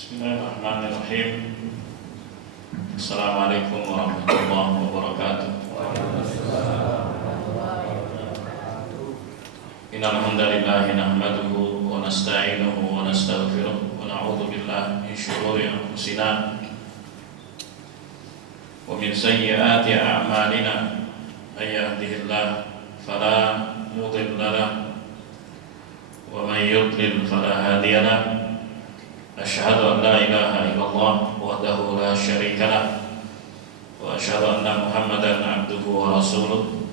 Bismillahirrahmanirrahim. Assalamualaikum warahmatullahi wabarakatuh. Innal hamdalillah nahmaduhu wa nasta'inuhu wa nastaghfiruh wa na'udzu billahi min shururi anfusina wa min sayyiati a'malina. May yahdihillahu fala mudilla lahu wa may yudlil fala hadiya lahu. Asyhadu an la ilaha illallah wahdahu la syarika lah wa asyhadu anna Muhammadan abduhu wa rasuluh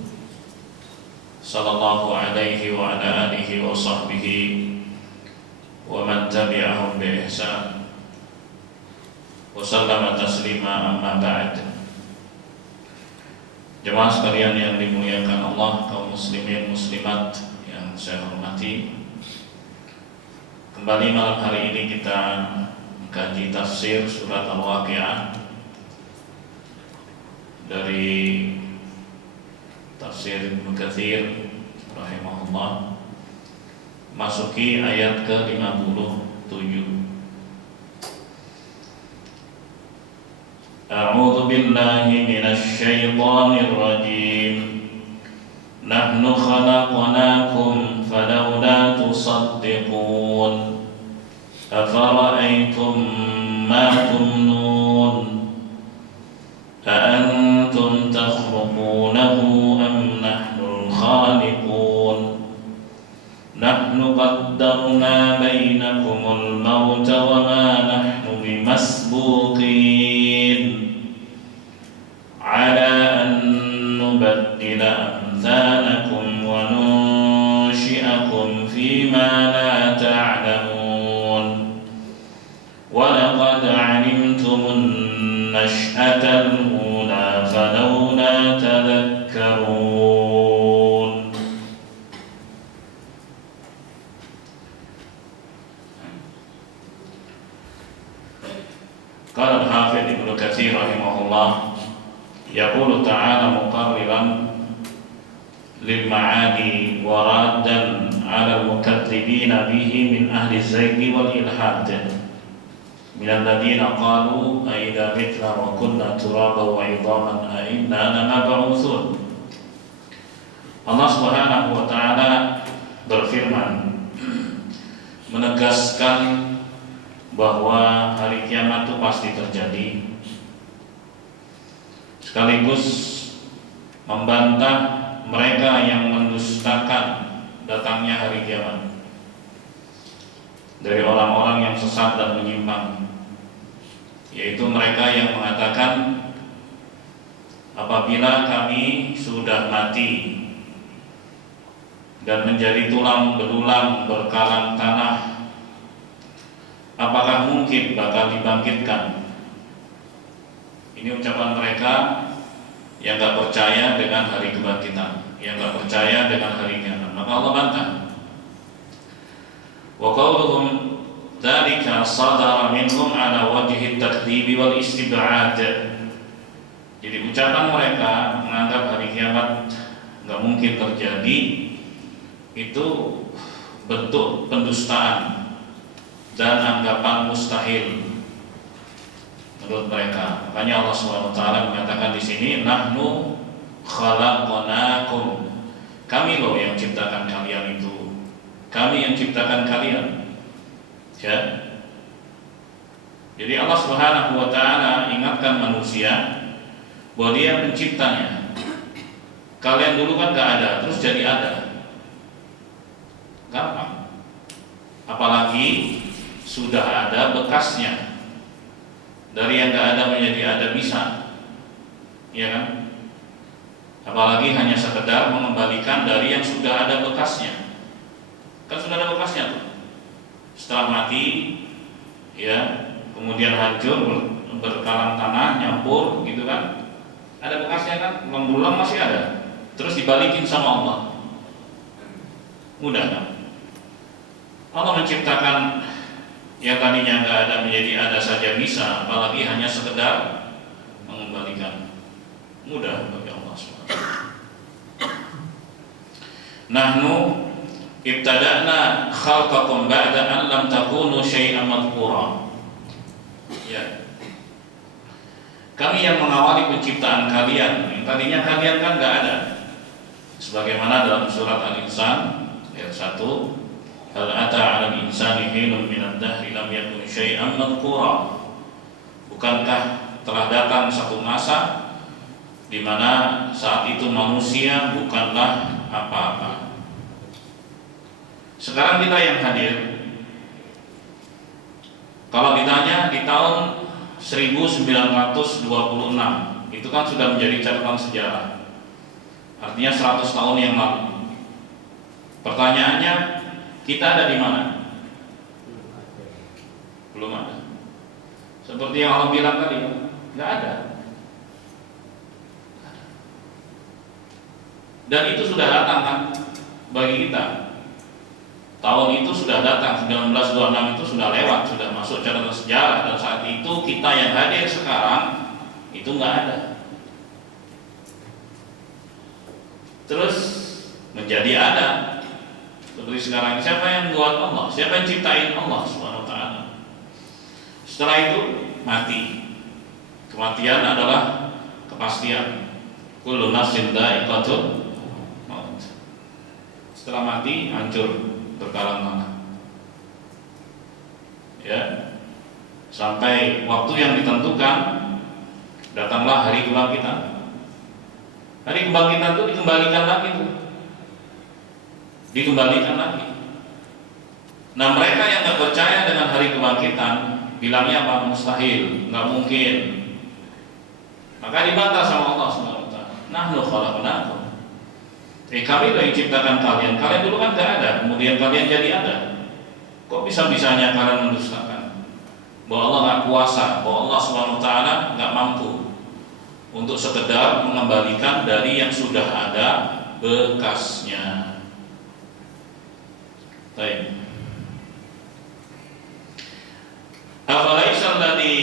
sallallahu alaihi wa ala alihi wa sahbihi wa man tabi'ahum bi ihsan wa sallama taslima amma ba'd. Jemaah sekalian yang dimuliakan Allah, kaum muslimin muslimat yang saya hormati, kembali malam hari ini kita mengkaji tafsir surat Al-Waqi'ah dari tafsir Ibnu Katsir rahimahullah, masuki ayat ke-57. A'udzu billahi minasy syaithanir rajim. Nahnu khalaqnakum falawla tusaddiqun. Afara'aytum ma tumnun. A'antum takhluqunahu am nahnul khaliqun. Nahnu qaddarna bainakumul mauta wa ma nahnu bimasbuqin ala an nubaddila amthalakum wa nunshi'akum fima la ta'lamun. Wa laqad 'alimtumun nash'atal ula falawla tadhakkarun. Qala al-Hafidz Ibnu Katsir rahimahullah, yaqulu ta'ala muqarriran lil ma'ani wa raddan 'ala al-mukadzibina bihi min ahli az-zayg wal ilhad min alladhina qalu a idza mitna wa kunna turaban wa 'idhaman a inna lamab'utsun. Allah Subhanahu wa taala berfirman menegaskan bahwa hari kiamat itu pasti terjadi, sekaligus membantah mereka yang mendustakan datangnya hari kiamat dari orang-orang yang sesat dan menyimpang, yaitu mereka yang mengatakan apabila kami sudah mati dan menjadi tulang belulang berkalang tanah, apakah mungkin bakal dibangkitkan? Ini ucapan mereka yang gak percaya dengan hari kebangkitan, yang gak percaya dengan hari kiamat. Maka Allah bantah. Wa qawluhum dzalika sadara minhum ala wajhi at-takdzibi wal istib'ad. Jadi ucapan mereka menganggap hari kiamat gak mungkin terjadi itu bentuk pendustaan dan anggapan mustahil menurut mereka. Makanya Allah SWT mengatakan di sini, nahnu khalaqnakum, kami loh yang ciptakan kalian itu, kami yang ciptakan kalian. Ya. Jadi Allah Subhanahu wa taala ingatkan manusia bahwa Dia penciptanya. Kalian dulu kan gak ada, terus jadi ada. Gampang. Apalagi sudah ada bekasnya. Dari yang gak ada menjadi ada bisa, ya kan? Apalagi hanya sekedar mengembalikan dari yang sudah ada bekasnya. Kan sudah ada bekasnya tuh. Setelah mati, ya, kemudian hancur, berkalang tanah, nyampur, gitu kan? Ada bekasnya kan? Berulang masih ada. Terus dibalikin sama Allah. Mudah kan? Allah menciptakan yang tadinya nggak ada menjadi ada saja bisa, apalagi hanya sekedar mengembalikan. Mudah bagi Allah SWT. Nahnu ibtada'na khalqakum ba'da an lam takunu syai'an madhkura. Ya. Kami yang mengawali penciptaan kalian, yang tadinya kalian kan nggak ada. Sebagaimana dalam surat Al-Insan ayat 1, hal ata 'alal insani hinun minad dahri lam yakun syai'an madhkura. Bukankah telah datang satu masa di mana saat itu manusia bukanlah apa-apa. Sekarang kita yang hadir, kalau ditanya di tahun 1926, itu kan sudah menjadi catatan sejarah. Artinya 100 tahun yang lalu. Pertanyaannya, kita ada di mana? Belum ada. Seperti yang Allah bilang tadi, nggak ada. Dan itu sudah datang kan bagi kita. Tahun itu sudah datang, 1926 itu sudah lewat, sudah masuk catatan sejarah. Dan saat itu kita yang hadir sekarang itu nggak ada. Terus menjadi ada. Seperti sekarang, siapa yang buat Allah? Siapa yang ciptain? Allah SWT. Setelah itu mati. Kematian adalah kepastian. Kullu nafsin dha'iqatul maut. Setelah mati hancur berkalang-kalang. Ya. Sampai waktu yang ditentukan, datanglah hari kebangkitan. Hari kebangkitan itu dikembalikan lagi tuh. Dikembalikan lagi. Nah, mereka yang nggak percaya dengan hari kebangkitan bilangnya apa? Mustahil, nggak mungkin. Maka dibantah sama Allah SWT. Nahnu khalaqnakum. Kami yang ciptakan kalian. Kalian dulu kan nggak ada, kemudian kalian jadi ada. Kok bisa-bisanya kalian mendustakan bahwa Allah nggak kuasa, bahwa Allah SWT nggak mampu untuk sekedar mengembalikan dari yang sudah ada bekasnya. Baik. Afalaisa alladhi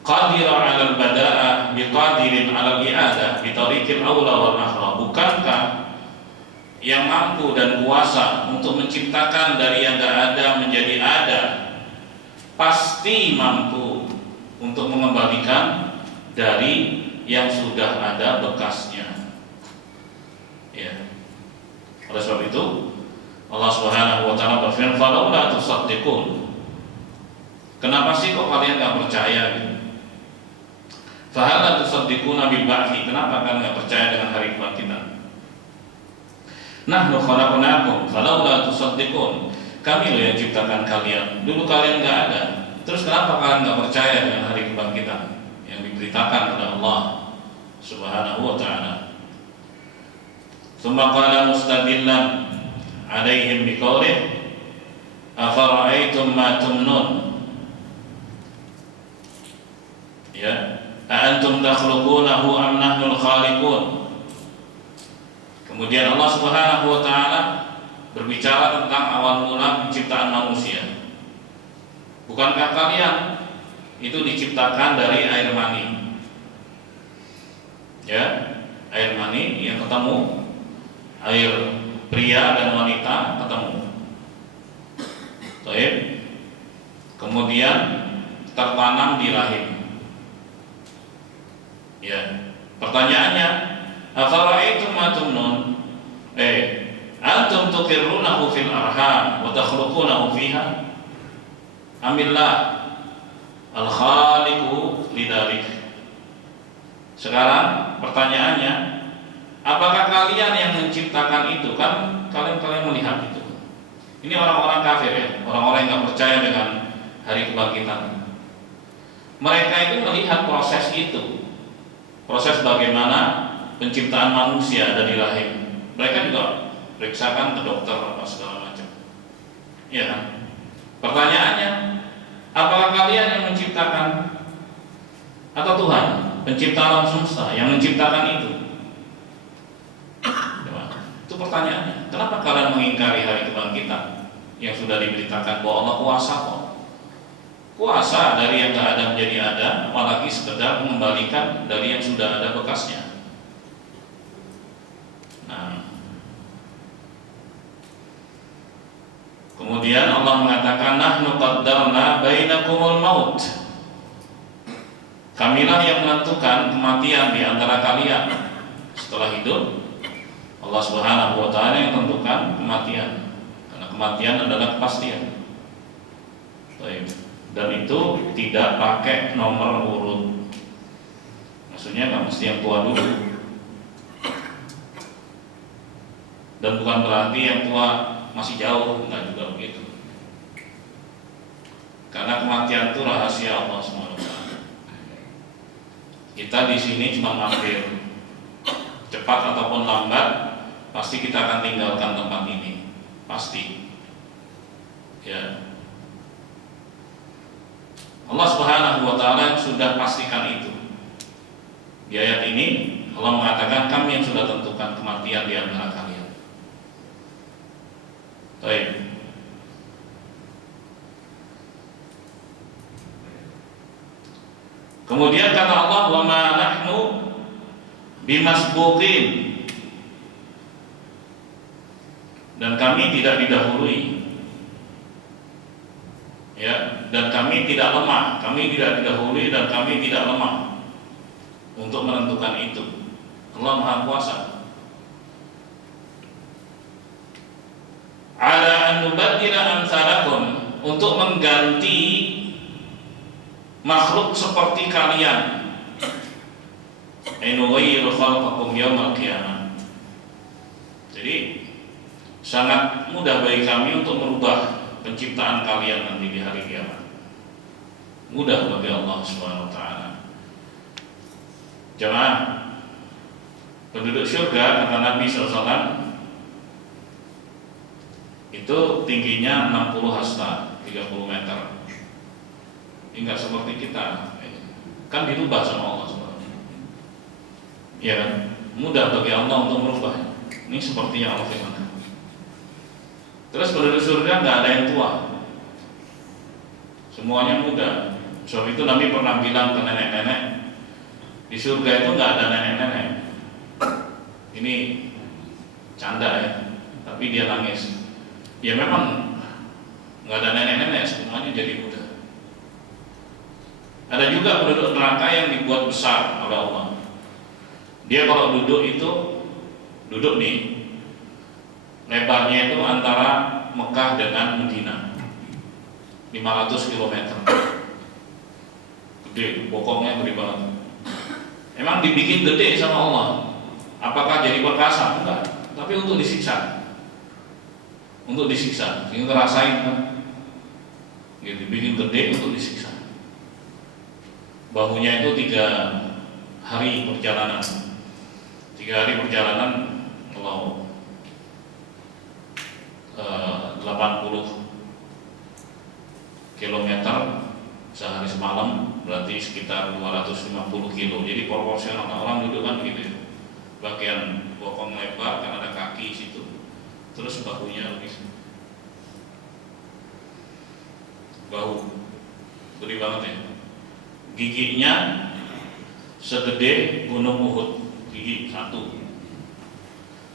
qadira 'ala al-bada'ah biqadirin 'ala al-i'adah bi tariqil awla wal ahra. Bukankah yang mampu dan kuasa untuk menciptakan dari yang tidak ada menjadi ada pasti mampu untuk mengembalikan dari yang sudah ada bekasnya. Ya. Oleh sebab itu Allah Subhanahu wa taala berfirman, "Falaula tusaddiqun." Kenapa sih kok kalian enggak percaya gitu? Fa hal tusaddiquna bil ba'thi? Kenapa kalian enggak percaya dengan hari kebangkitan? Nahnu khalaqnakum falaula tusaddiqun. Kami loh yang ciptakan kalian. Dulu kalian enggak ada. Terus kenapa kalian enggak percaya dengan hari kebangkitan yang diberitakan oleh Allah Subhanahu wa taala? Tsumma qala mustadillan 'alaihim biqaulih afara'aitum ma tumnun. Ya, a antum takhluqunahu am nahnul khaliqun. Kemudian Allah Subhanahu wa taala berbicara tentang awal mula penciptaan manusia. Bukankah kalian itu diciptakan dari air mani? Ya, air mani yang ketemu air pria dan wanita ketemu. Baik. Kemudian tertanam di rahim. Ya. Pertanyaannya, afara'aitum ma tumnun? Antum tuqirrunahu fil arham wa takhluqunahu fiha? Amillah al-khaliqu lidzalik. Sekarang pertanyaannya, apakah kalian yang menciptakan itu? Kan kalian melihat itu. Ini orang-orang kafir ya, orang-orang yang nggak percaya dengan hari kebangkitan. Mereka itu melihat proses itu, proses bagaimana penciptaan manusia dari rahim. Mereka juga periksakan ke dokter apa segala macam. Ya kan? Pertanyaannya, apakah kalian yang menciptakan atau Tuhan, pencipta alam semesta yang menciptakan itu? Itu pertanyaannya. Kenapa kalian mengingkari hari kebangkitan yang sudah diberitakan bahwa Allah kuasa kok? Kuasa dari yang tak ada menjadi ada, apalagi sekedar mengembalikan dari yang sudah ada bekasnya. Nah, kemudian Kemudian Allah mengatakan, nahnu qaddarna bainakumul maut. Kamilah yang menentukan kematian di antara kalian. Setelah hidup, Allah Subhanahu wa taala yang menentukan kematian. Karena kematian adalah kepastian. Dan itu tidak pakai nomor urut. Maksudnya nggak mesti yang tua dulu. Dan bukan berarti yang tua masih jauh, enggak juga begitu. Karena kematian itu rahasia Allah SWT. Kita di sini cuma mampir, cepat ataupun lambat, pasti kita akan tinggalkan tempat ini, pasti. Ya. Allah Subhanahu wa taala sudah pastikan itu. Di ayat ini Allah mengatakan, kami yang sudah tentukan kematian di antara kalian. Baik. Kemudian kata Allah, wa ma nahnu bimasbuqin, dan kami tidak didahului. Ya, dan kami tidak lemah, kami tidak didahului dan kami tidak lemah untuk menentukan itu. Allah Maha Kuasa. Ala an nubaddila amsalakum, untuk mengganti makhluk seperti kalian. Nughayyiru khalqakum yaumal qiyamah. Jadi sangat mudah bagi kami untuk merubah penciptaan kalian nanti di hari kiamat. Mudah bagi Allah Subhanahu wa taala. Jemaah, penduduk surga kata Nabi SAW itu tingginya 60 hasta, 30 meter. Enggak seperti kita, kan dirubah sama Allah SWT. Ya kan? Mudah bagi Allah untuk merubah. Ini seperti yang Allah firmankan. Terus penduduk surga nggak ada yang tua, semuanya muda. Sebab itu Nabi pernah bilang ke nenek-nenek, di surga itu nggak ada nenek-nenek. Ini canda ya, tapi dia nangis. Ya memang nggak ada nenek-nenek, semuanya jadi muda. Ada juga penduduk neraka yang dibuat besar oleh Allah. Dia kalau duduk itu, duduk nih, lebarnya itu antara Mekah dengan Madinah 500 km. Gede, bokongnya gede banget. Emang dibikin gede sama Allah. Apakah jadi perkasa? Enggak, tapi untuk disiksa. Untuk disiksa, sehingga ngerasain kan. Gitu, dibikin gede untuk disiksa. Bahunya itu 3 hari perjalanan. 3 hari perjalanan, Allah 80 km sehari semalam, berarti sekitar 250 kilo. Jadi proporsional, orang duduk kan gitu. Bagian bokong lebar kan ada kaki situ, terus bahunya begini. Bahu gede banget ya. Giginya segede Gunung Uhud, gigi 1.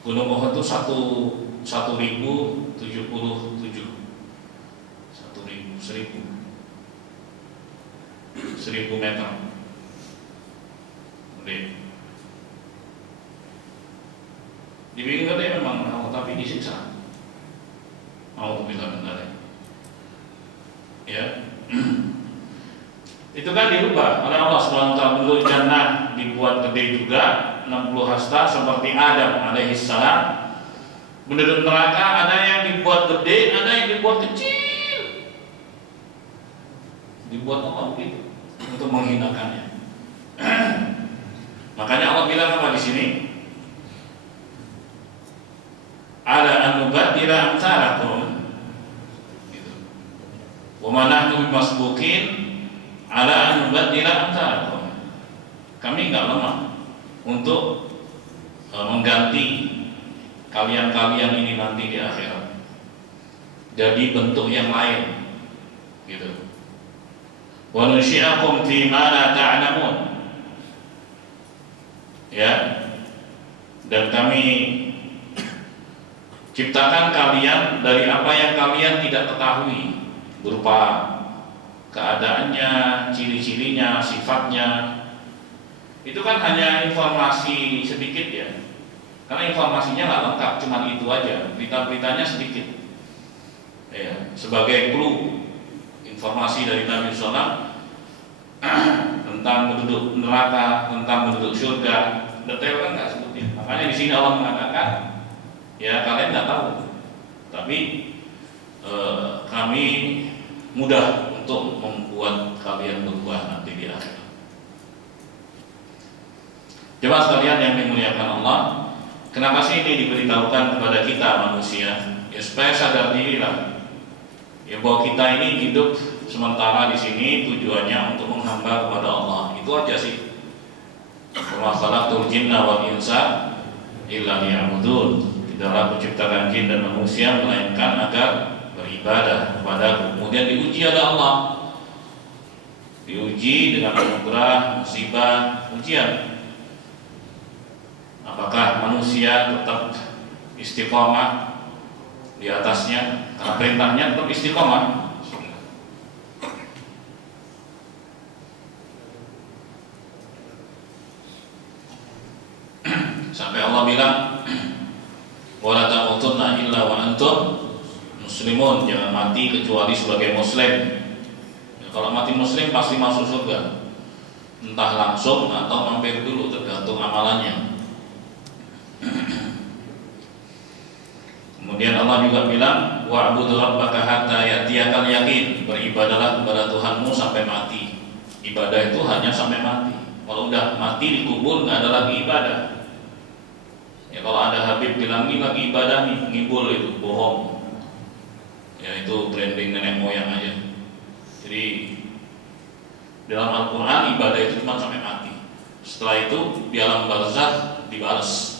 Gunung Uhud itu 1077, 1000 meter. Gede. Dibikin gede memang, tapi disiksa. Mau bilang benar ya. Itu kan dirubah oleh Allah SWT. Penduduk jannah dibuat gede juga, 60 hasta seperti Adam alaihissalam. Penduduk neraka ada yang dibuat gede, ada yang dibuat kecil. Dibuat Allah begitu untuk menghinakannya. Makanya Allah bilang apa di sini? Ala an nubaddila amsalakum. Gitu. Wa ma nahnu bimasbuqin ala an nubaddila amsalakum. Kami enggak lemah untuk mengganti kalian-kalian ini nanti di akhirat jadi bentuk yang lain, gitu. Wa nusyi'akum fi ma la ta'lamun. Ya. Dan kami ciptakan kalian dari apa yang kalian tidak ketahui, berupa keadaannya, ciri-cirinya, sifatnya. Itu kan hanya informasi sedikit ya, karena informasinya nggak lengkap, cuma itu aja, berita-beritanya sedikit ya, sebagai clue informasi dari Nabi SAW tentang penduduk neraka, tentang penduduk surga, detail kan nggak sebutin. Makanya di sini Allah mengatakan, ya kalian nggak tahu, tapi kami mudah untuk membuat kalian berubah nanti di akhir. Jemaah sekalian yang dimuliakan Allah, kenapa sih ini diberitahukan kepada kita manusia? Ya supaya sadar diri lah, ya bahwa kita ini hidup sementara di sini tujuannya untuk menghamba kepada Allah. Itu aja sih. Wa khalaqtul jinna wal insa illa liya'budun. Tidaklah menciptakan jin dan manusia melainkan agar beribadah kepada-Ku. Kemudian diuji oleh Allah. Diuji dengan anugerah, musibah, ujian. Apakah manusia tetap istiqomah di atasnya? Karena perintahnya tetap istiqomah. Sampai Allah bilang, wala tamutunna illa wa antum muslimun, jangan mati kecuali sebagai muslim. Ya, kalau mati muslim pasti masuk surga, entah langsung atau mampir dulu, tergantung amalannya. Kemudian Allah juga bilang, wa'budu rabbaka hatta ya'tiyakal yaqin, beribadahlah kepada Tuhanmu sampai mati. Ibadah itu hanya sampai mati. Kalau udah mati dikubur nggak ada lagi ibadah. Ya kalau ada Habib bilang ini lagi ibadah nih, ngibul, itu bohong. Ya itu branding nenek moyang aja. Jadi dalam Al-Quran ibadah itu cuma sampai mati. Setelah itu di alam barzakh dibalas.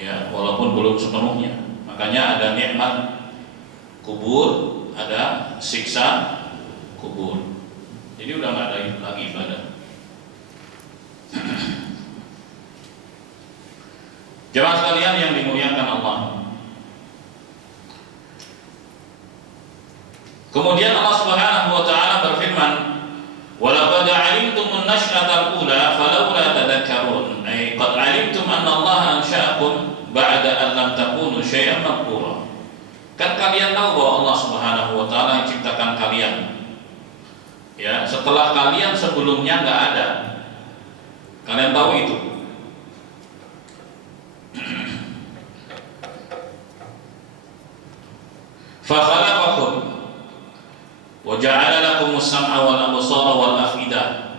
Ya walaupun belum sepenuhnya. Makanya ada nikmat kubur, ada siksa kubur. Jadi udah nggak ada lagi ibadah. Jemaah sekalian yang dimuliakan Allah. Kemudian Allah Subhanahu wa taala berfirman, "Wa laqad 'alimtumun nash'atal ula falawla tadhakkarun." Ay qad 'alimtum anna Allah ansha'akum ba'da an lam takunu syai'an madhkura. Kan kalian tahu bahwa Allah Subhanahu wa taala yang ciptakan kalian. Ya, setelah kalian sebelumnya enggak ada. Kalian tahu itu. Fa khalaqakum wa ja'ala lakumus sam'a wal absara wal afidah.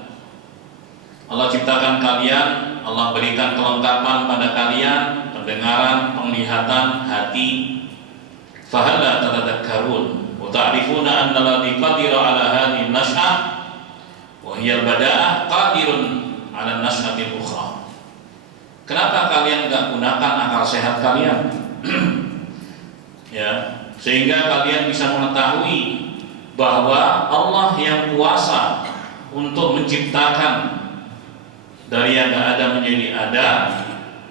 Allah ciptakan kalian, Allah berikan kelengkapan pada kalian, pendengaran, penglihatan, hati. Fa hal la tatadhakkarun wa ta'rifuna anna alladhi qadira 'ala hadhihi an-nash'ah wa hiya al-bada'ah qadirun 'ala an-nash'ati al-ukhra. Kenapa kalian enggak gunakan akal sehat kalian? Ya, sehingga kalian bisa mengetahui bahwa Allah yang kuasa untuk menciptakan dari yang tidak ada menjadi ada,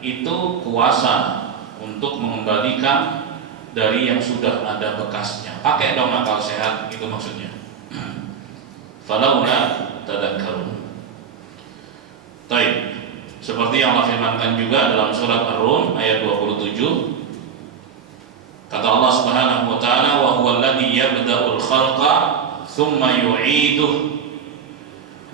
itu kuasa untuk mengembalikan dari yang sudah ada bekasnya. Pakai dong akal sehat, itu maksudnya. Falawla tadhakkarun. Baik, seperti yang Allah firmankan juga dalam surat Ar-Rum ayat 27. Kata Allah Subhanahu wa taala, wa huwa alladhi yabda'ul khalqa tsumma yu'iduh.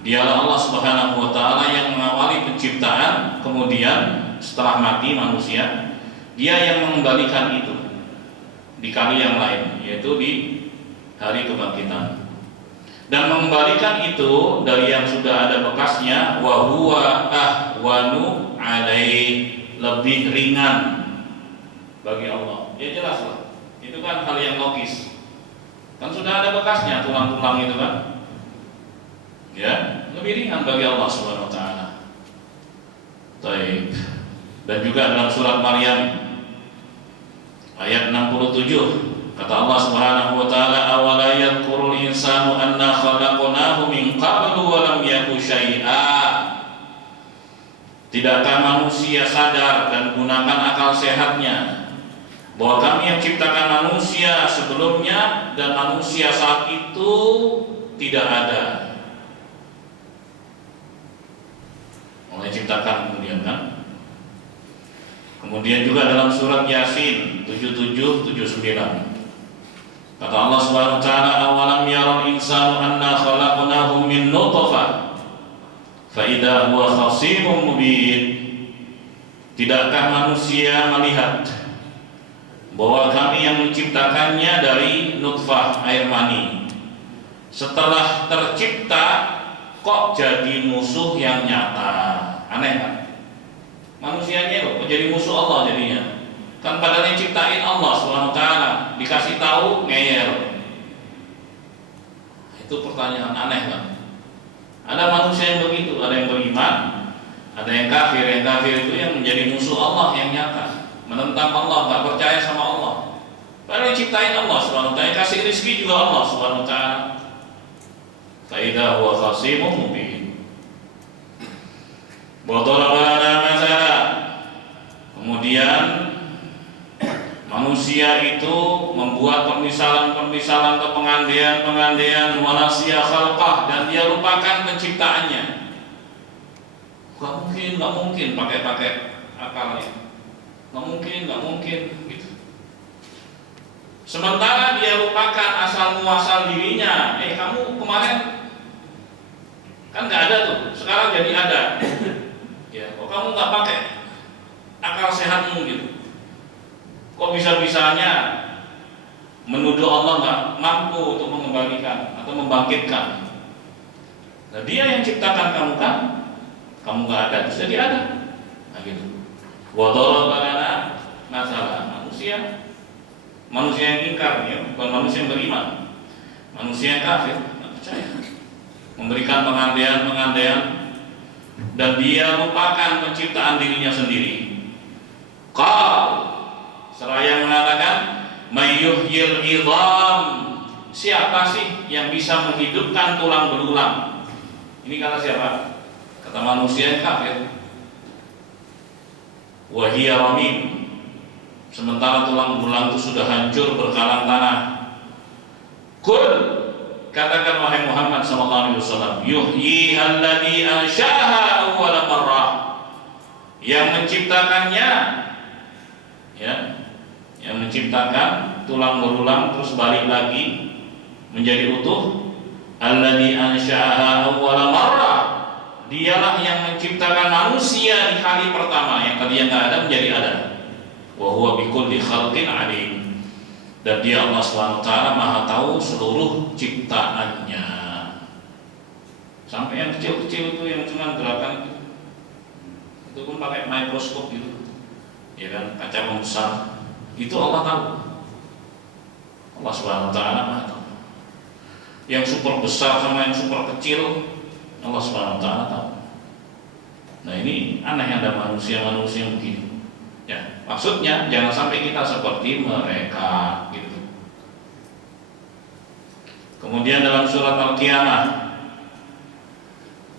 Dialah Allah Subhanahu wa taala yang mengawali penciptaan, kemudian setelah mati manusia, Dia yang mengembalikan itu di kali yang lain, yaitu di hari kebangkitan. Dan mengembalikan itu dari yang sudah ada bekasnya, wa huwa ahwanu alaihi, lebih ringan bagi Allah. Ya jelas lah, itu kan hal yang logis. Kan sudah ada bekasnya tulang-tulang itu kan. Ya, lebih ringan bagi Allah Subhanahu wa taala. Baik. Dan juga dalam surat Maryam ayat 67, kata Allah Subhanahu wa taala, awala yadhkurul insanu anna khalaqnahu min qablu wa lam yaku syai'a. Tidakkah manusia sadar dan gunakan akal sehatnya bahwa kami yang ciptakan manusia sebelumnya dan manusia saat itu tidak ada. Mulai ciptakan kemudian kan. Kemudian juga dalam surat Yasin 77-79 kata Allah Subhanahu wa taala, awalam yaral insanu anna khalaqnahu min nutfah fa idza huwa khasimun mubin. Tidakkah manusia melihat bahwa kami yang menciptakannya dari nutfah, air mani, setelah tercipta kok jadi musuh yang nyata? Aneh kan? Manusianya kok jadi musuh Allah jadinya? Kan padahal yang ciptain Allah Subhanahu wa taala, dikasih tahu ngeyel. Itu pertanyaan aneh kan? Ada manusia yang begitu, ada yang beriman, ada yang kafir. Yang kafir itu yang menjadi musuh Allah yang nyata, menentang Allah, nggak percaya sama Allah. Padahal yang ciptain Allah Subhanahu wa taala, yang kasih rezeki juga Allah Subhanahu wa taala. Fa idza huwa khasimun mubin. Wa daraba lana mathala. Kemudian manusia itu membuat permisalan atau pengandian wanasya khalqah, dan dia lupakan penciptaannya. Gak mungkin pakai akalnya. Gak mungkin gitu. Sementara dia lupakan asal muasal dirinya. Kamu kemarin kan nggak ada tuh, sekarang jadi ada. Ya, kok kamu nggak pakai akal sehatmu gitu? Kok bisa-bisanya menuduh Allah nggak mampu untuk mengembalikan atau membangkitkan? Nah, dia yang ciptakan kamu kan, kamu nggak ada, terus jadi ada. Nah gitu. Wadoro karena masalah manusia yang ingkar, ya, bukan manusia yang beriman, manusia yang kafir, nggak percaya, memberikan pengandaian, dan dia lupakan penciptaan dirinya sendiri. Seraya mengatakan, mayyuhyil idham, siapa sih yang bisa menghidupkan tulang belulang? Ini kata siapa? Kata manusia yang kafir. Wahia ramim, sementara tulang belulang itu sudah hancur berkalang tanah. Qul, katakan wahai Muhammad sallallahu alaihi wasallam, yuhyi alladhi ansha'aha awwala marrah, yang menciptakannya, ya, yang menciptakan tulang belulang terus balik lagi menjadi utuh. Alladzi ansha'aha awwala marrah, dialah yang menciptakan manusia di kali pertama, yang tadinya enggak ada menjadi ada. Wa huwa bikulli khalqin alim, dan dia Allah Subhanahu wa taala Maha tahu seluruh ciptaannya. Sampai yang kecil-kecil itu yang cuma gerakan itu pun pakai mikroskop gitu. Ya kan, kaca pembesar. Itu Allah tahu. Allah Subhanahu wa taala Maha tahu. Yang super besar sama yang super kecil, Allah Subhanahu wa taala tahu. Nah, ini aneh ada manusia-manusia yang begini. Ya, maksudnya jangan sampai kita seperti mereka gitu. Kemudian dalam surat Al-Qiyamah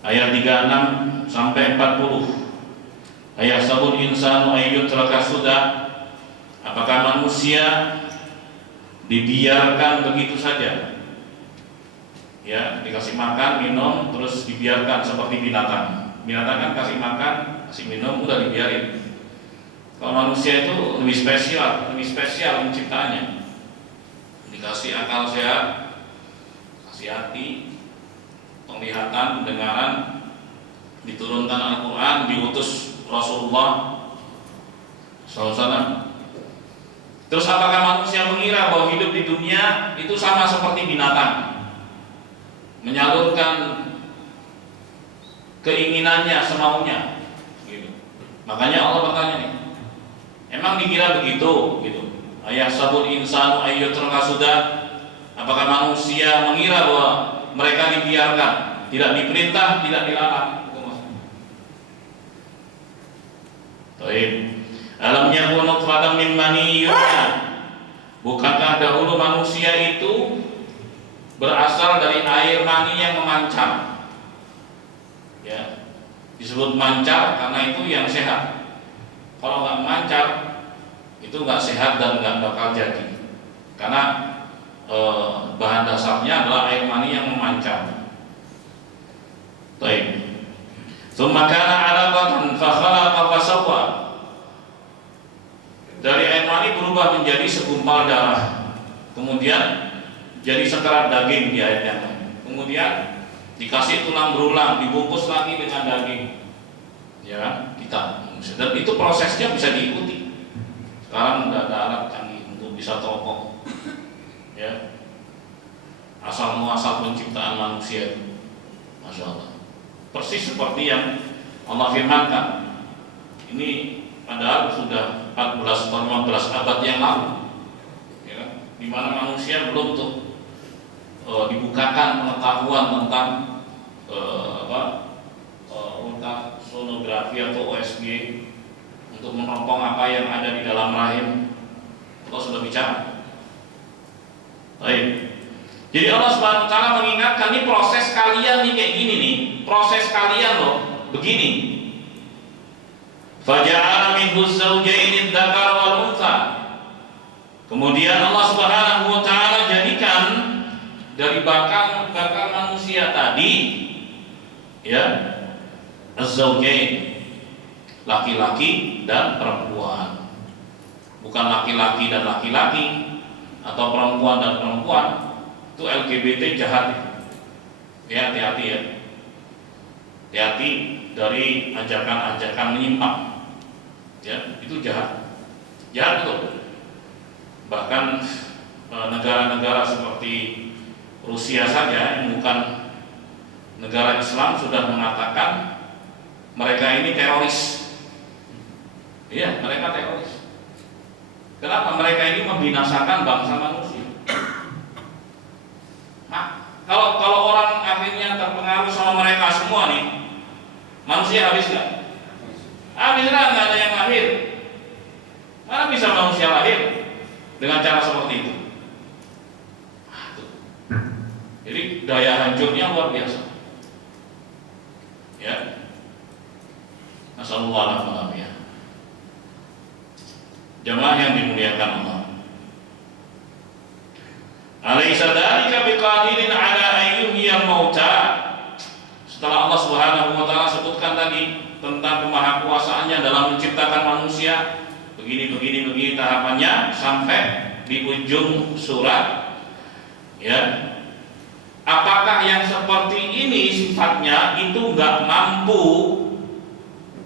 ayat 36 sampai 40. Ayat sabun insanu ayyutraka sudah. Apakah manusia dibiarkan begitu saja? Ya, dikasih makan, minum, terus dibiarkan seperti binatang. Binatang kan kasih makan, kasih minum, udah dibiarin. Kalau manusia itu lebih spesial penciptaannya. Dikasih akal sehat, kasih hati, penglihatan, pendengaran, diturunkan Al-Quran, diutus Rasulullah SAW. Terus apakah manusia mengira bahwa hidup di dunia itu sama seperti binatang, menyalurkan keinginannya semaunya gitu? Makanya Allah bertanya nih, emang dikira begitu gitu? Ayat sabun insanu ayyutraka sudah. Apakah manusia mengira bahwa mereka dibiarkan, tidak diperintah, tidak dilarang? Baik. Alam yakun nutfatan min maniyyin. Bukankah dahulu manusia itu berasal dari air mani yang memancar? Ya, disebut mancar karena itu yang sehat. Kalau nggak memancar, itu nggak sehat dan nggak bakal jadi, karena bahan dasarnya adalah air mani yang memancar. Baik. Tsumma kana 'alaqatan fa khalaqa fa sawwa. Dari air mani berubah menjadi segumpal darah, kemudian jadi sekerat daging di air yang lain, kemudian dikasih tulang berulang, dibungkus lagi dengan daging, ya kita. Dan itu prosesnya bisa diikuti. Sekarang udah ada alat canggih untuk bisa teropong, ya. Asal muasal penciptaan manusia itu, masya Allah, persis seperti yang Allah firmankan. Ini padahal sudah 14 atau 15 abad yang lalu, ya, di mana manusia belum tuh dibukakan pengetahuan tentang ultrasonografi atau USG untuk meneropong apa yang ada di dalam rahim. Allah sudah bicara. Baik. Jadi Allah Subhanahu wa taala mengingatkan, nih proses kalian nih kayak gini nih, proses kalian loh begini. Faja'ala minhu zawjaini dzakara wal untha. Kemudian Allah Subhanahu wa taala jadikan dari bakal manusia tadi, ya, az-zawjain, laki-laki dan perempuan. Bukan laki-laki dan laki-laki atau perempuan dan perempuan. Itu LGBT jahat. Ya, hati-hati ya. Hati-hati dari ajakan-ajakan menyimpang. Ya, itu jahat. Jahat betul. Bahkan negara-negara seperti Rusia saja yang bukan negara Islam sudah mengatakan mereka ini teroris. Iya, mereka teroris. Kenapa? Mereka ini membinasakan bangsa manusia. Nah, kalau orang akhirnya terpengaruh sama mereka semua nih, manusia habis nggak? Habis nggak ada yang lahir. Mana bisa manusia lahir dengan cara seperti itu? Jadi daya hancurnya luar biasa. Ya. Nasallallahu alaihi. Jamaah yang dimuliakan Allah. Alaysa dzalika biqadirin ala ayyuhiyal mauta. Setelah Allah Subhanahu wa taala sebutkan tadi tentang kemahakuasaannya dalam menciptakan manusia, begini tahapannya sampai di ujung surat, ya. Apakah yang seperti ini sifatnya itu nggak mampu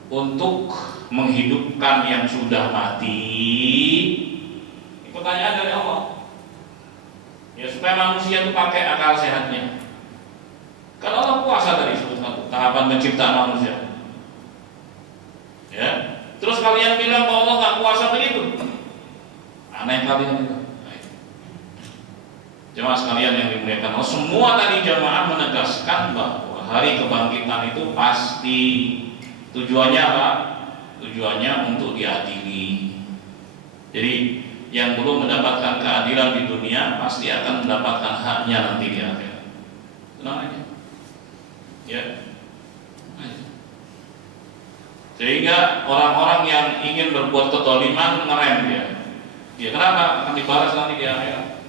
untuk menghidupkan yang sudah mati? Ini pertanyaan dari Allah. Ya, supaya manusia itu pakai akal sehatnya. Kalau Allah kuasa tadi sebutkan tahapan penciptaan manusia. Ya, terus kalian bilang bahwa Allah nggak kuasa begitu? Aneh kalian itu. Jemaah sekalian yang dimuliakan Allah, semua tadi jemaah menegaskan bahwa hari kebangkitan itu pasti. Tujuannya apa? Tujuannya untuk diadili. Jadi yang belum mendapatkan keadilan di dunia pasti akan mendapatkan haknya nanti di akhirat. Tenang aja. Ya. Sehingga orang-orang yang ingin berbuat kezaliman ngerem dia. Ya, kenapa? Akan dibalas nanti di akhirat.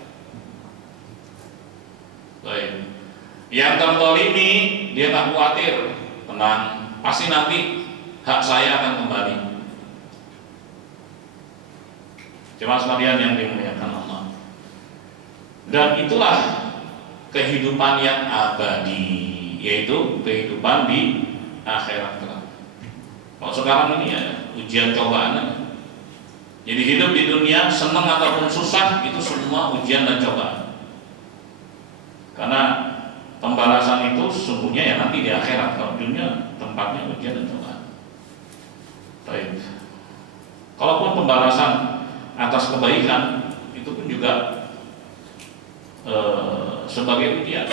Baik. Yang terzalimi dia tak khawatir, tenang. Pasti nanti hak saya akan kembali. Jemaah sekalian yang dimuliakan Allah. Dan itulah kehidupan yang abadi, yaitu kehidupan di akhirat kelak. Kalau sekarang ini ya ujian cobaan. Jadi hidup di dunia senang ataupun susah itu semua ujian dan cobaan. Karena pembalasan itu sesungguhnya ya nanti di akhirat. Kalau dunia tempatnya ujian dan cobaan. Baik. Kalaupun pembalasan atas kebaikan itu pun juga sebagai ujian.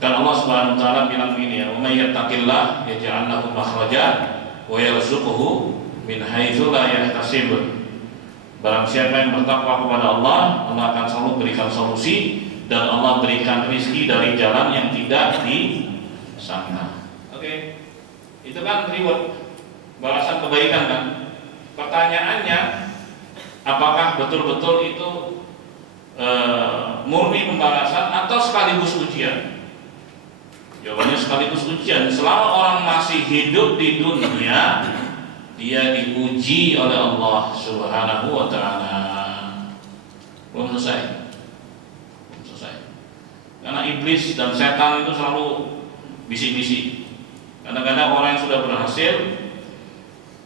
Dan Allah Subhanahu wa taala bilang begini ya, "Wa may yattaqillah yaj'al lahu makhraja wa yarzuqhu min haitsu la yahtasib." Barang siapa yang bertakwa kepada Allah, Allah akan selalu berikan solusi dan Allah berikan rezeki dari jalan yang tidak disangka. Oke. Itu kan reward, balasan kebaikan kan. Pertanyaannya, apakah betul-betul itu murni pembalasan atau sekaligus ujian? Jawabannya sekaligus ujian. Selama orang masih hidup di dunia, dia diuji oleh Allah Subhanahu wa taala. Belum selesai. Belum selesai. Karena iblis dan setan itu selalu bisik-bisik. Kadang-kadang orang yang sudah berhasil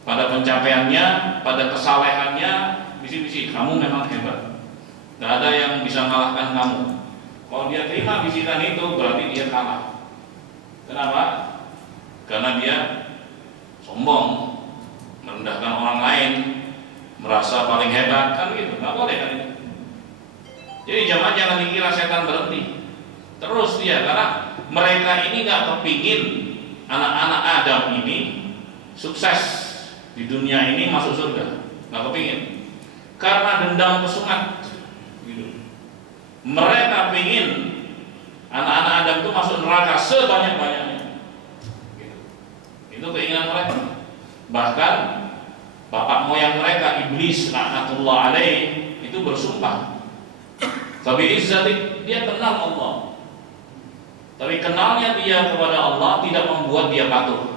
pada pencapaiannya, pada kesalehannya, bisik-bisik, kamu memang hebat. Tidak ada yang bisa mengalahkan kamu. Kalau dia terima bisikan itu, berarti dia kalah. Kenapa? Karena dia sombong, merendahkan orang lain, merasa paling hebat, kan gitu. Nggak boleh kan itu. Jadi jamaah jangan dikira setan berhenti. Terus dia, karena mereka ini nggak kepingin anak-anak Adam ini sukses di dunia ini masuk surga, nggak kepingin. Karena dendam kesunat, gitu. Mereka pingin anak-anak Adam itu masuk neraka sebanyak-banyaknya, gitu. Itu keinginan mereka. Bahkan bapak moyang mereka iblis laknatullah alaih itu bersumpah, tapi izzati, dia kenal Allah, tapi kenalnya dia kepada Allah tidak membuat dia patuh.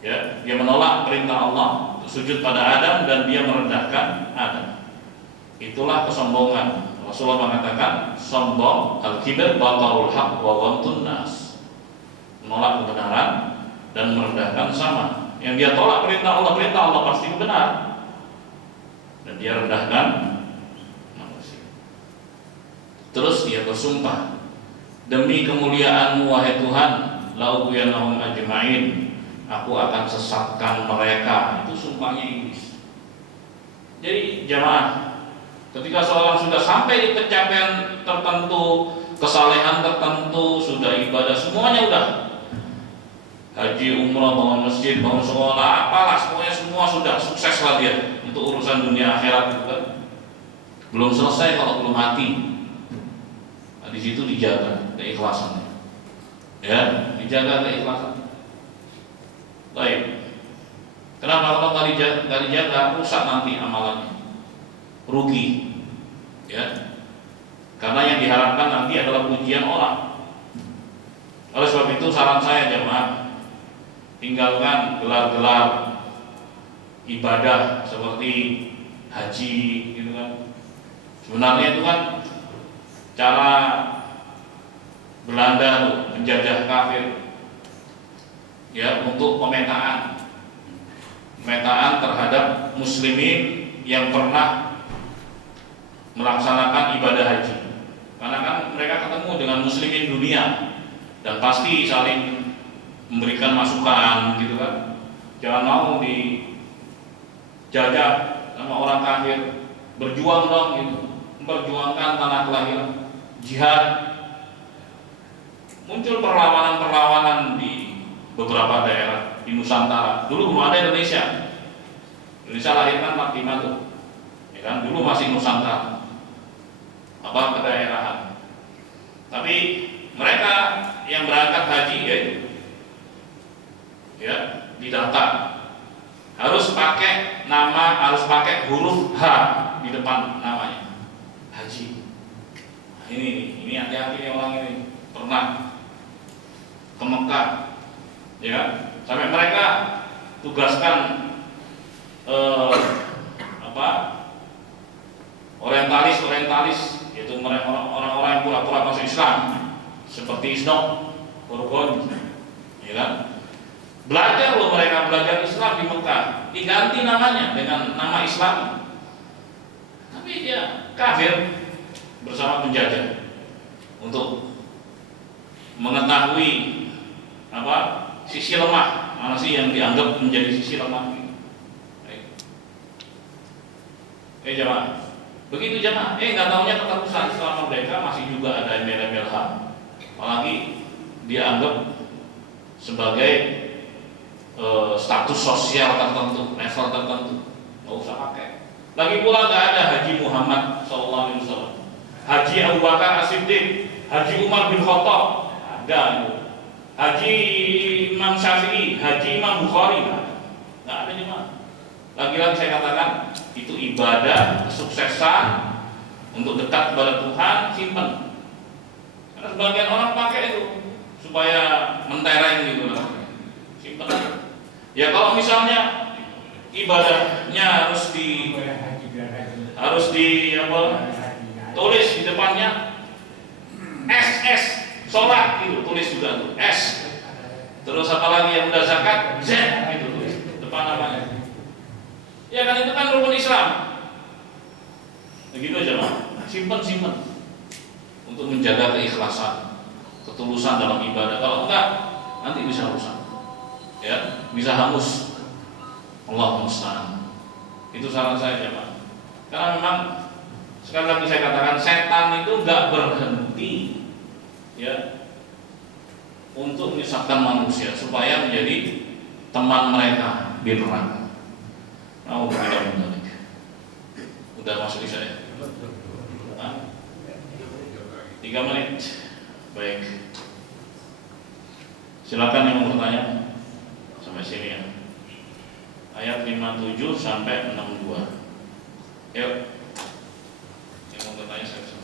Ya, dia menolak perintah Allah, sujud pada Adam dan dia merendahkan Adam. Itulah kesombongan. Rasulullah mengatakan sombong al-kibr batarul haq wa ghamtun nas. Menolak kebenaran dan merendahkan sama. Yang dia tolak perintah Allah pasti benar. Dan dia rendahkan manusia. Terus dia bersumpah, demi kemuliaan-Mu wahai Tuhan, la ughwiyannahum ajma'in, aku akan sesatkan mereka. Itu sumpahnya iblis. Jadi jamaah, ketika seorang sudah sampai di pencapaian tertentu, kesalehan tertentu, sudah ibadah semuanya udah, haji, umrah, bangun masjid, bangun sekolah, apalah semuanya semua sudah sukses lah dia untuk urusan dunia akhirat itu kan. Belum selesai kalau belum mati. Nah, di situ dijaga keikhlasannya. Ya, dijaga keikhlasannya. Baik. Kenapa kalau nggak dijaga rusak nanti amalannya, rugi, ya. Karena yang diharapkan nanti adalah pujian orang. Oleh sebab itu saran saya jemaah, tinggalkan gelar-gelar ibadah seperti haji, gitu kan. Sebenarnya itu kan cara Belanda tuh menjajah kafir, ya, untuk pemetaan terhadap muslimin yang pernah melaksanakan ibadah haji. Karena kan mereka ketemu dengan muslimin dunia dan pasti saling memberikan masukan, gitu kan. Jangan mau dijajah sama orang kafir, berjuang dong, gitu. Memperjuangkan tanah kelahiran, jihad. Muncul perlawanan-perlawanan di beberapa daerah di Nusantara. Dulu belum ada Indonesia. Indonesia lahirkan 45 tuh, ya kan? Dulu masih Nusantara, kedaerahan. Tapi mereka yang berangkat haji ya didata harus pakai nama, harus pakai huruf H di depan namanya, haji. Nah, ini hati-hati nih orang ini, pernah ke Mekah, ya, sampai mereka tugaskan orientalis, yaitu orang-orang yang pura-pura masuk Islam, seperti Isnok, Korgon, ya kan? Belajar loh mereka, belajar Islam di Mekah, diganti namanya dengan nama Islam, tapi dia kafir bersama penjajah untuk mengetahui sisi lemah mana sih yang dianggap menjadi sisi lemah. Jamaah, begitu jamaah. Nggak taunya keterusan selama mereka masih juga ada embel-embel HAM, apalagi dianggap sebagai status sosial tertentu, level tertentu, nggak usah pakai. Lagi pula nggak ada Haji Muhammad SAW, Haji Abu Bakar As-Siddiq, Haji Umar bin Khattab, ada. Haji Imam Syafi'i, Haji Imam Bukhari, nggak ada jemaah. Lagi-lagi saya katakan, itu ibadah, kesuksesan untuk dekat kepada Tuhan, simpan. Karena sebagian orang pakai itu supaya mentereng gitu lah, simpan. Ya kalau misalnya ibadahnya harus di tulis di depannya SS sholat gitu, tulis juga tuh S. Terus apalagi yang udah zakat Z gitu tulis depan namanya. Ya kan itu kan rukun Islam. Begitu aja Pak. Simpan untuk menjaga keikhlasan, ketulusan dalam ibadah. Kalau enggak nanti bisa rusak. Ya, bisa hangus. Allah musta'an. Itu saran saya ya Pak. Karena memang sekali lagi saya katakan setan itu enggak berhenti ya untuk menyesatkan manusia supaya menjadi teman mereka di neraka. Oh, udah masuk isya ya? 3 menit. Baik. Silakan yang mau bertanya sampai sini ya. Ayat 57 sampai 62. Yuk. Yang mau bertanya saya.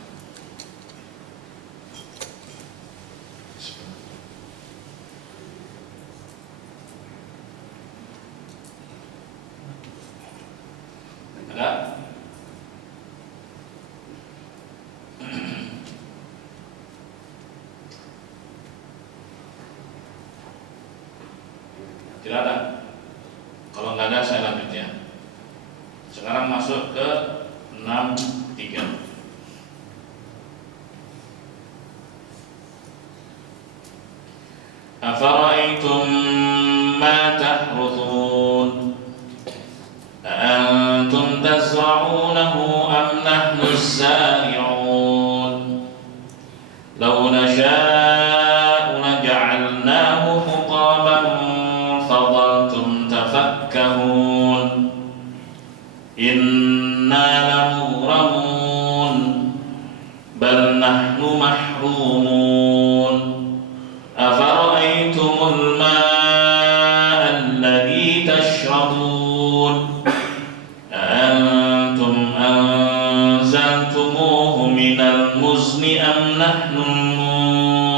Ada? Tidak ada. Kalau nggak ada saya lanjut ya. Sekarang masuk ke 63. Afara'aytum ma tahruthun أأنتم تزرعونه أم نحن الزارعون لو نشاء لجعلناه حطاما فظلتم تفكهون إنا لمغرمون بل نحن محرومون أفرأيتم الماء الذي تشربون أأنتم أنزلتموه من المزن أم نحن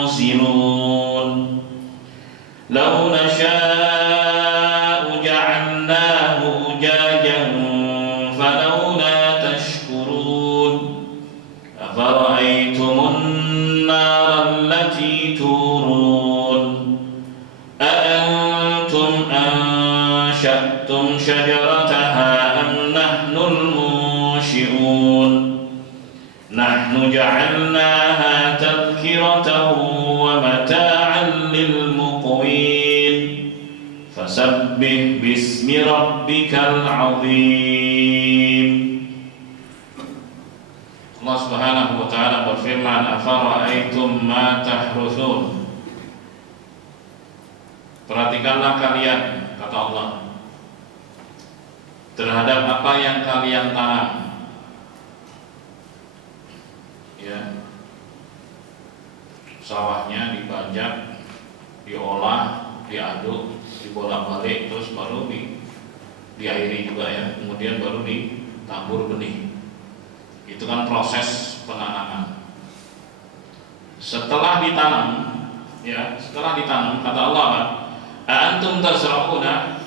المنزلون لو نشاء جعلناه أجاجا فلولا تشكرون أفرأيتم النار التي تورون أأنتم أنشأتم شجرتها نحن المنشئون نحن جعلناها تذكرة ومتاعا للمقوين فسبح باسم ربك العظيم. Allah Subhanahu wa taala berfirman, afara'aitum ma tahruthun. Perhatikanlah kalian, kata Allah, terhadap apa yang kalian tanam, ya, sawahnya dibajak, diolah, diaduk, dibolak-balik, terus baru diairi juga ya, kemudian baru ditabur benih. Itu kan proses penanaman. Setelah ditanam, ya, kata Allah, antum tazra'una,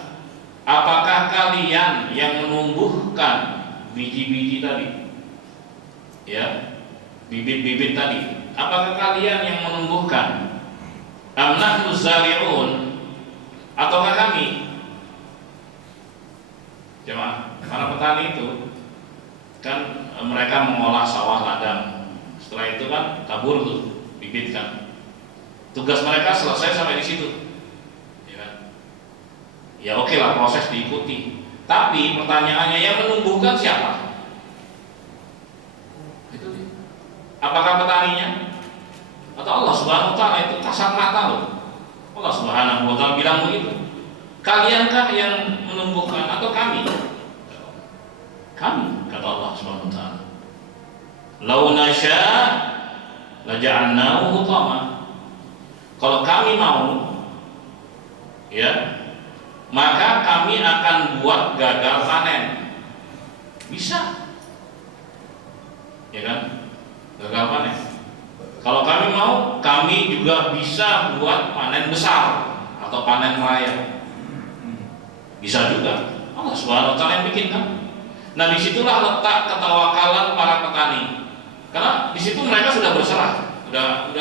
apakah kalian yang menumbuhkan biji-biji tadi, ya, bibit-bibit tadi? Apakah kalian yang menumbuhkan? Am nahnu zari'un, ataukah kami? Jemaah, para petani itu kan mereka mengolah sawah ladang. Setelah itu kan tabur tuh bibit kan. Tugas mereka selesai sampai di situ. Ya oke lah, proses diikuti. Tapi pertanyaannya, yang menumbuhkan siapa? Itu dia. Apakah petaninya? Atau Allah Subhanahu wa taala? Itu kasat mata loh. Allah Subhanahu wa taala bilang begitu. Kaliankah yang menumbuhkan atau kami? Kami, kata Allah Subhanahu wa taala. Lau nasya laja'alnahu hutama. Kalau kami mau, ya, maka kami akan buat gagal panen. Bisa, ya kan? Gagal panen. Kalau kami mau, kami juga bisa buat panen besar atau panen raya. Bisa juga. Allah Subhanahu wa taala yang bikin kan. Nah, disitulah letak ketawakalan para petani. Karena di situ mereka sudah berserah, udah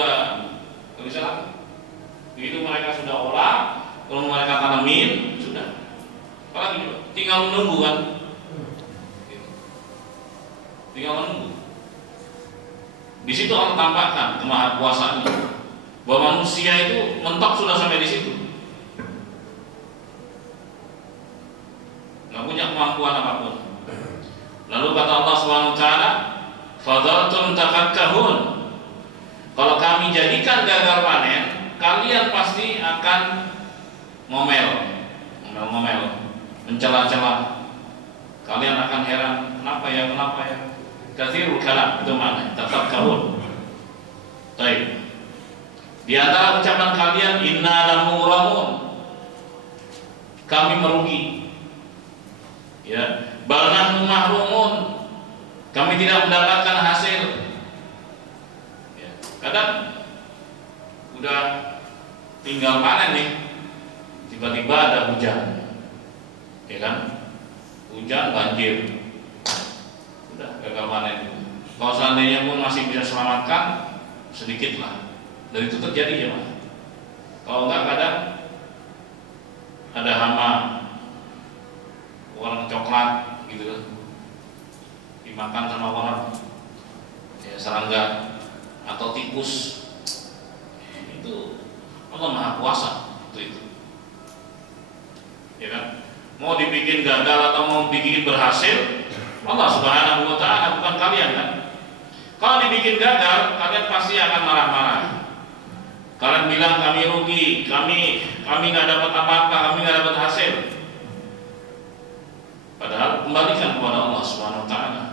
berserah. Begitu mereka sudah olah, kalau mereka tanamin, sudah. Apalagi tinggal menunggu kan. Tinggal menunggu. Di situ Allah tampakkan kemahakuasaannya, bahwa manusia itu mentok sudah sampai di situ, nggak punya kemampuan apapun. Lalu kata Allah Subhanahu wa taala, "Fadhaltum takakkahun." Kalau kami jadikan gagal panen, kalian pasti akan ngomel, mencela-cela. Kalian akan heran, kenapa ya? Kathirul kalam itu mana? Takakkahun. Baik. Di antara ucapan kalian, inna lamuramun, kami merugi. Ya, bal nahnu mahrumun, kami tidak mendapatkan hasil. Ya, kadang udah tinggal panen nih, tiba-tiba ada hujan, ya kan? Hujan, banjir, udah gagal panen. Kalau seandainya pun masih bisa selamatkan, sedikit lah. Dan itu terjadi ya Mas. Kalau enggak kadang ada hama, warna coklat gitu kan, dimakan sama orang, ya serangga atau tikus. Itu Allah Maha Kuasa itu. Ya kan? Mau dibikin gagal atau mau dibikin berhasil, Allah Subhanahu wa taala, bukan kalian kan. Kalau dibikin gagal, kalian pasti akan marah-marah. Kalian bilang kami rugi, kami nggak dapat apa-apa, kami nggak dapat hasil. Padahal kembalikan kepada Allah Subhanahu wa taala.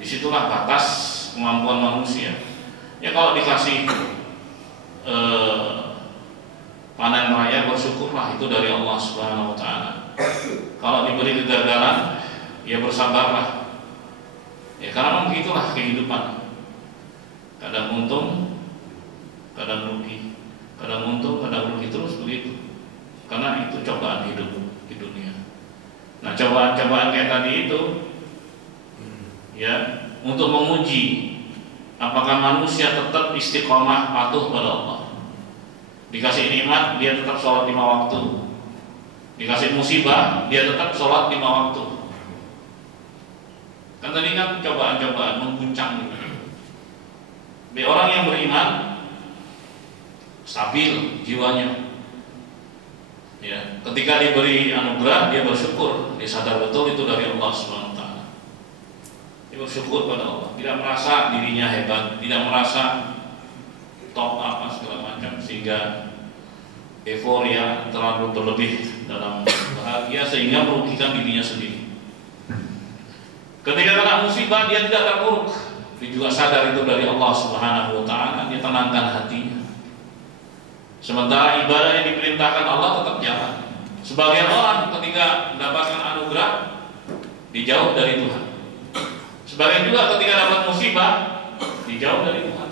Disitulah batas kemampuan manusia. Ya kalau dikasih panen raya, bersyukurlah, itu dari Allah Subhanahu wa taala. Kalau diberi kegagalan, ya bersabarlah. Ya karena memang begitulah kehidupan. Kadang untung, kadang rugi, kadang untung, kadang rugi, terus begitu. Karena itu cobaan hidup di dunia. Nah, cobaan-cobaan kayak tadi itu, ya, untuk menguji apakah manusia tetap istiqomah patuh pada Allah. Dikasih nikmat, dia tetap sholat 5 waktu. Dikasih musibah, dia tetap sholat 5 waktu. Kan tadi kan cobaan-cobaan mengguncang gitu. Orang yang beriman stabil jiwanya. Ya, ketika diberi anugerah, dia bersyukur, dia sadar betul itu dari Allah Subhanahu wa taala. Dia bersyukur pada Allah, tidak merasa dirinya hebat, tidak merasa top apa segala macam, sehingga euforia terlalu berlebih dalam bahagia sehingga merugikan dirinya sendiri. Ketika kena musibah, dia tidak terpuruk, dia juga sadar itu dari Allah Subhanahu wa taala, dia tenangkan hatinya. Sementara ibadah yang diperintahkan Allah tetap jalan. Sebagian orang ketika mendapatkan anugerah dijauh dari Tuhan. Sebagian juga ketika dapat musibah dijauh dari Tuhan.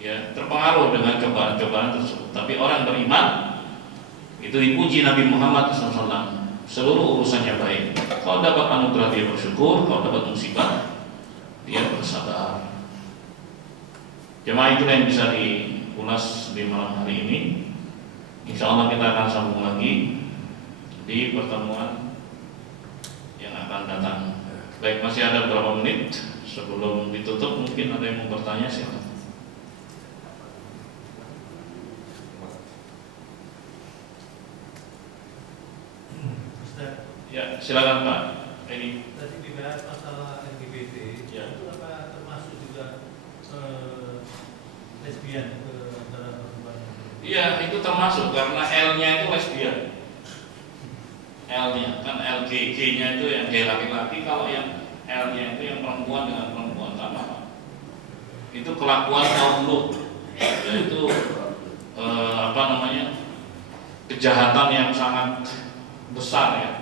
Ya, terpengaruh dengan cobaan-cobaan tersebut. Tapi orang beriman itu dipuji Nabi Muhammad SAW. Seluruh urusannya baik. Kalau dapat anugerah dia bersyukur, kalau dapat musibah dia bersabar. Jemaah, itulah yang bisa diulas di malam hari ini. Insya Allah kita akan sambung lagi di pertemuan yang akan datang. Baik, masih ada beberapa menit sebelum ditutup, mungkin ada yang mau bertanya, silakan. Ya, silakan Pak. Ini tadi dibahas masalah LGBT, ya. Itu apa termasuk juga lesbian antara perempuan? Iya, itu termasuk karena L-nya itu lesbian. L-nya kan LGG-nya itu yang gay laki-laki, kalau yang L-nya itu yang perempuan dengan perempuan, sama. Itu kelakuan kaum Lut, yaitu kejahatan yang sangat besar ya.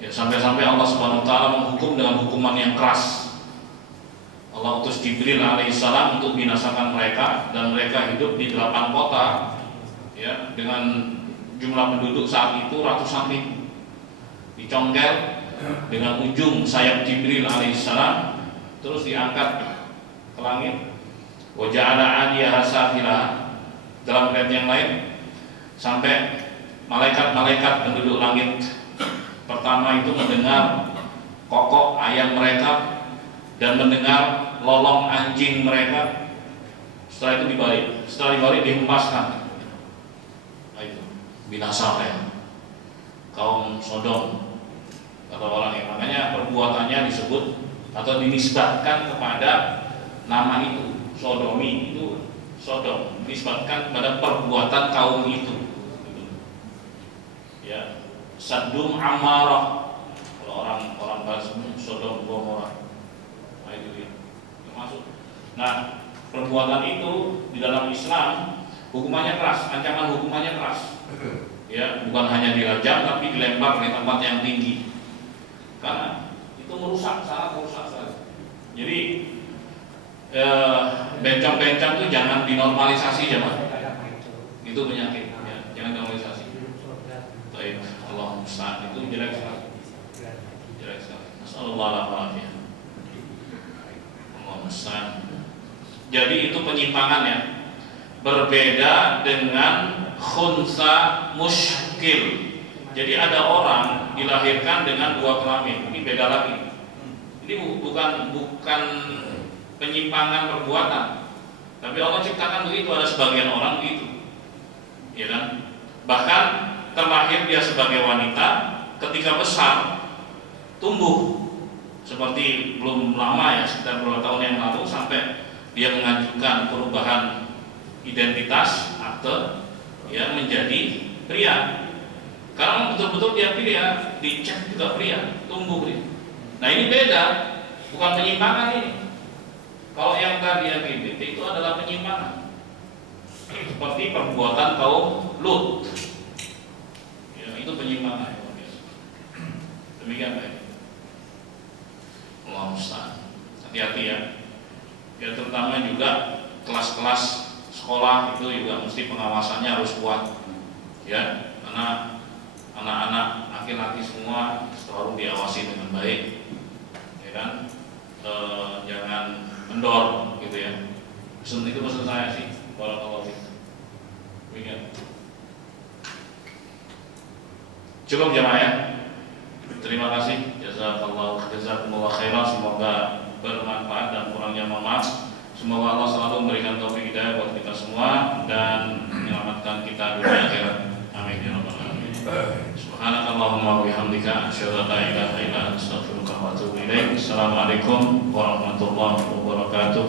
Ya, sampai-sampai Allah Subhanahu wa taala menghukum dengan hukuman yang keras. Allah utus Jibril alaihissalam untuk binasakan mereka, dan mereka hidup di 8 kota ya, dengan jumlah penduduk saat itu ratusan ribu. Dicongkel dengan ujung sayap Jibril alaihissalam, terus diangkat ke langit. Wa ja'ala 'aliyaha safilaha. Dalam ayat yang lain, sampai malaikat-malaikat penduduk langit pertama itu mendengar kokok ayam mereka dan mendengar lolong anjing mereka. Setelah itu dibalik, dihempaskan. Nah, itu binasa ya kaum Sodom, kata orang yang, makanya perbuatannya disebut atau dinisbatkan kepada nama itu. Sodomi itu Sodom, dinisbatkan kepada perbuatan kaum itu. Ya, Sadum Amarah, kalau orang bahasa Sodom Gomorrah. Nah, itu dia termasuk. Nah, perbuatan itu di dalam Islam hukumannya keras, ancaman hukumannya keras. Ya, bukan hanya dirajam tapi dilempar di tempat yang tinggi. Karena itu merusak, sangat merusak sekali. Jadi bencong-bencong itu jangan dinormalisasi ya, Pak. Itu penyakit, ya, jangan dinormalisasi. Baik, Allah musta'an, itu jelek sekali. Jelek sekali. Nasallallahu Allah musta'an. Jadi itu penyimpangannya. Berbeda dengan khunsa muskil. Jadi ada orang dilahirkan dengan 2 kelamin. Ini beda lagi. Ini bukan penyimpangan perbuatan, tapi Allah ciptakan begitu. Ada sebagian orang begitu, ya kan? Bahkan terlahir dia sebagai wanita, ketika besar tumbuh seperti belum lama ya, sekitar beberapa tahun yang lalu, sampai dia mengajukan perubahan identitas akte ya menjadi pria. Karena betul-betul dia pria, dicek juga pria, tumbuh pria. Nah, ini beda, bukan penyimpangan ini. Kalau yang tadi LGBT itu adalah penyimpangan, seperti perbuatan kaum Lut. Ya, itu penyimpangan. Demikian baik. Allah musta'an. Hati-hati ya. Ya, terutama juga kelas-kelas sekolah itu juga mesti pengawasannya harus kuat. Ya, karena anak-anak laki-laki semua selalu diawasi dengan baik. Ya kan? Jangan kendor gitu ya. Itu pesan saya sih. Barakallahu fiik. Demikian. Cukup jemaah ya. Terima kasih. Jazakumullah khairan. Semoga bermanfaat dan kurangnya mohon maaf. Semoga Allah selalu memberikan taufik hidayah buat kita semua dan menyelamatkan kita dunia akhirat. Amin ya rabbal alamin. Subhanakallahumma wa bihamdika asyhadu an la ilaha illa anta astaghfiruka wa atubu ilaik. Assalamualaikum warahmatullahi wabarakatuh.